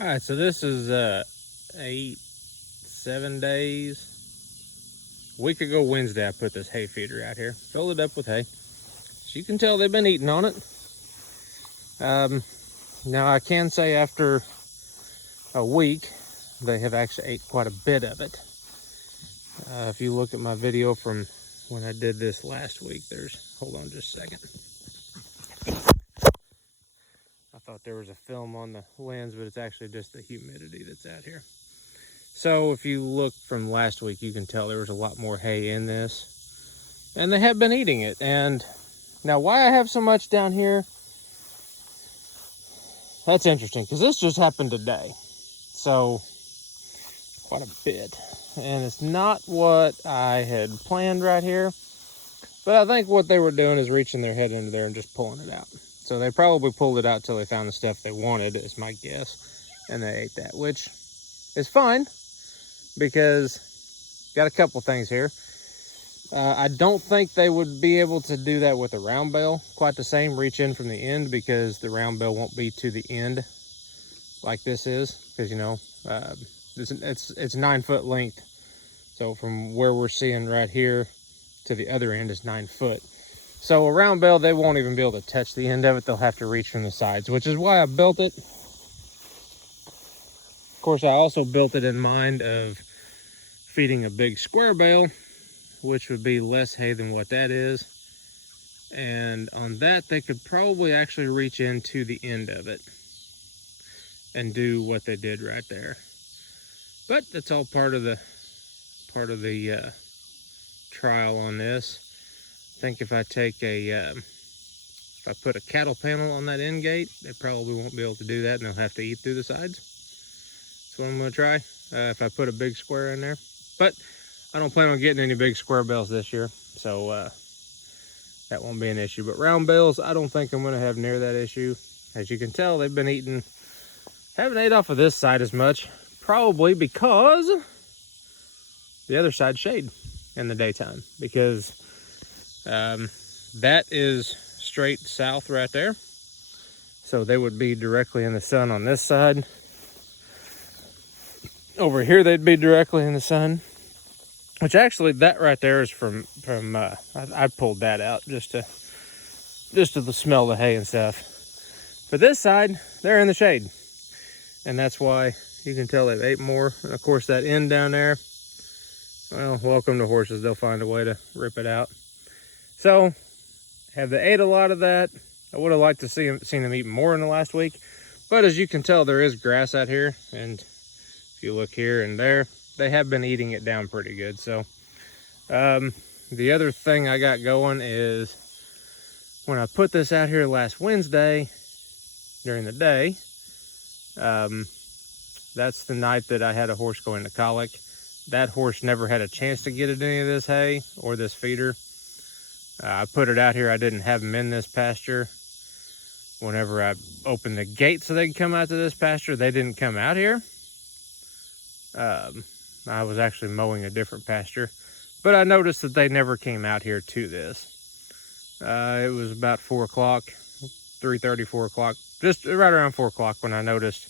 All right, so this is 7 days. A week ago Wednesday, I put this hay feeder out here, filled it up with hay. As you can tell, they've been eating on it. Now I can say after a week, they have actually ate quite a bit of it. If you look at my video from when I did this last week, hold on just a second. I thought there was a film on the lens, but it's actually just the humidity that's out here. So if you look from last week, you can tell there was a lot more hay in this. And they have been eating it. And now why I have so much down here, that's interesting, because this just happened today. So quite a bit. And it's not what I had planned right here. But I think what they were doing is reaching their head into there and just pulling it out. So they probably pulled it out till they found the stuff they wanted, is my guess. And they ate that, which is fine, because got a couple things here. I don't think they would be able to do that with a round bale quite the same, reach in from the end, because the round bale won't be to the end like this is, because you know, it's 9 foot length. So from where we're seeing right here to the other end is 9 foot. So a round bale, they won't even be able to touch the end of it. They'll have to reach from the sides, which is why I built it. Of course, I also built it in mind of feeding a big square bale, which would be less hay than what that is. And on that, they could probably actually reach into the end of it and do what they did right there. But that's all part of the trial on this. I think if I put a cattle panel on that end gate, they probably won't be able to do that, and they'll have to eat through the sides. That's what I'm gonna try. If I put a big square in there, but I don't plan on getting any big square bales this year, so that won't be an issue. But round bales, I don't think I'm gonna have near that issue. As you can tell, they've been haven't ate off of this side as much, probably because the other side's shade in the daytime, because that is straight south right there. So they would be directly in the sun on this side. Over here, they'd be directly in the sun, which actually that right there is from I pulled that out just to smell the hay and stuff. But this side, they're in the shade. And that's why you can tell they've ate more. And of course that end down there, well, welcome to horses. They'll find a way to rip it out. So, have they ate a lot of that? I would have liked to seen them eat more in the last week. But as you can tell, there is grass out here. And if you look here and there, they have been eating it down pretty good. So, the other thing I got going is when I put this out here last Wednesday during the day, that's the night that I had a horse go into colic. That horse never had a chance to get at any of this hay or this feeder. I put it out here. I didn't have them in this pasture. Whenever I opened the gate so they could come out to this pasture, they didn't come out here. I was actually mowing a different pasture, but I noticed that they never came out here to this. It was about 4 o'clock, 3:30, 4 o'clock, just right around 4 o'clock when I noticed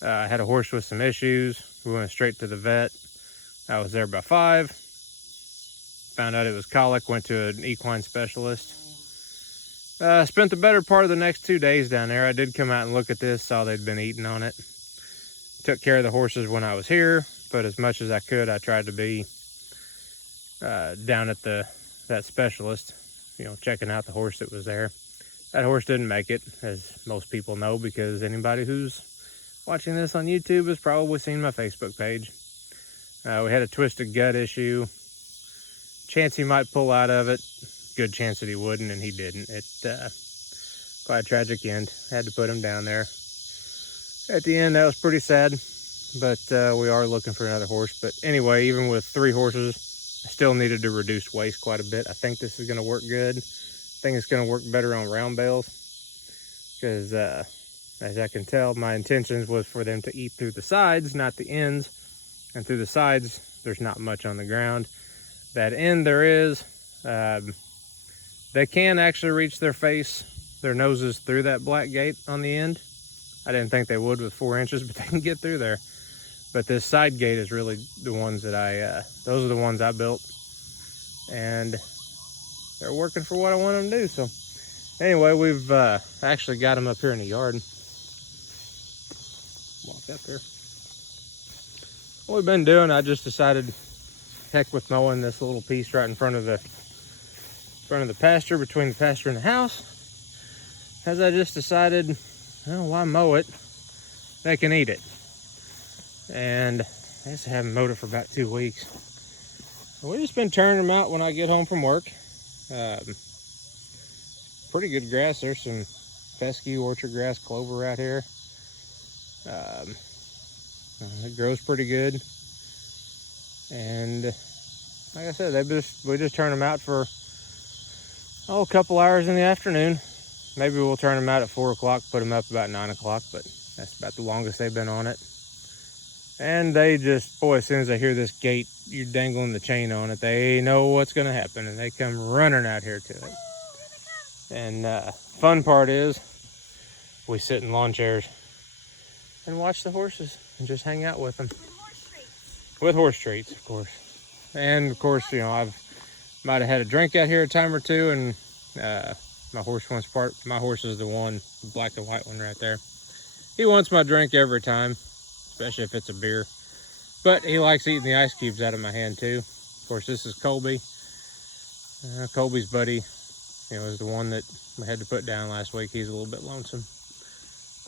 I had a horse with some issues. We went straight to the vet. I was there by 5. Found out it was colic, went to an equine specialist. Spent the better part of the next 2 days down there. I did come out and look at this, saw they'd been eating on it. Took care of the horses when I was here, but as much as I could, I tried to be down at that specialist, you know, checking out the horse that was there. That horse didn't make it, as most people know, because anybody who's watching this on YouTube has probably seen my Facebook page. We had a twisted gut issue. Chance he might pull out of it. Good chance that he wouldn't, and he didn't. Quite a tragic end. Had to put him down there. At the end, that was pretty sad, but we are looking for another horse. But anyway, even with 3 horses, I still needed to reduce waste quite a bit. I think this is going to work good. I think it's going to work better on round bales, because as I can tell, my intentions was for them to eat through the sides, not the ends. And through the sides, there's not much on the ground. That end there is. They can actually reach their noses through that black gate on the end. I didn't think they would with 4 inches, but they can get through there. But this side gate is really the ones that those are the ones I built. And they're working for what I want them to do. So anyway, we've actually got them up here in the yard. Walk up here. What we've been doing, I just decided, heck with mowing this little piece right in front of the pasture, between the pasture and the house. As I just decided, well, why mow it? They can eat it. And I just haven't mowed it for about 2 weeks. We've just been turning them out when I get home from work. Pretty good grass. There's some fescue, orchard grass, clover right here. It grows pretty good. And like I said, we just turn them out for a couple hours in the afternoon. Maybe we'll turn them out at 4 o'clock, put them up about 9 o'clock, but that's about the longest they've been on it. And they just, boy, as soon as they hear this gate, you're dangling the chain on it, they know what's going to happen, and they come running out here to it. And fun part is, we sit in lawn chairs and watch the horses and just hang out with them. With horse treats, of course. And of course, you know, might have had a drink out here a time or two, and my horse is the one, the black and white one right there. He wants my drink every time, especially if it's a beer. But he likes eating the ice cubes out of my hand too. Of course, this is Colby. Colby's buddy, you know, is the one that we had to put down last week. He's a little bit lonesome,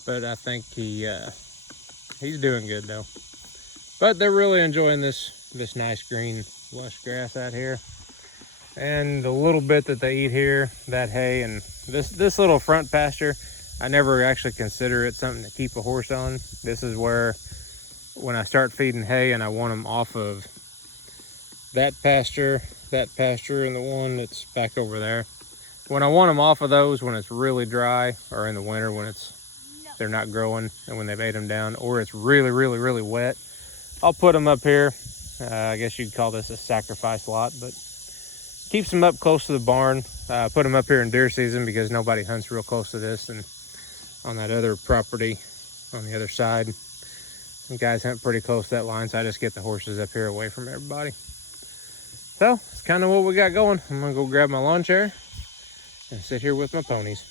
but I think he's doing good though. But they're really enjoying this nice green lush grass out here. And the little bit that they eat here, that hay, and this little front pasture, I never actually consider it something to keep a horse on. This is where, when I start feeding hay and I want them off of that pasture, and the one that's back over there. When I want them off of those, when it's really dry, or in the winter when they're not growing, and when they've ate them down, or it's really, really, really wet, I'll put them up here. I guess you'd call this a sacrifice lot, but keeps them up close to the barn. Put them up here in deer season because nobody hunts real close to this, and on that other property on the other side, the guys hunt pretty close to that line, so I just get the horses up here away from everybody. So it's kind of what we got going. I'm gonna go grab my lawn chair and sit here with my ponies.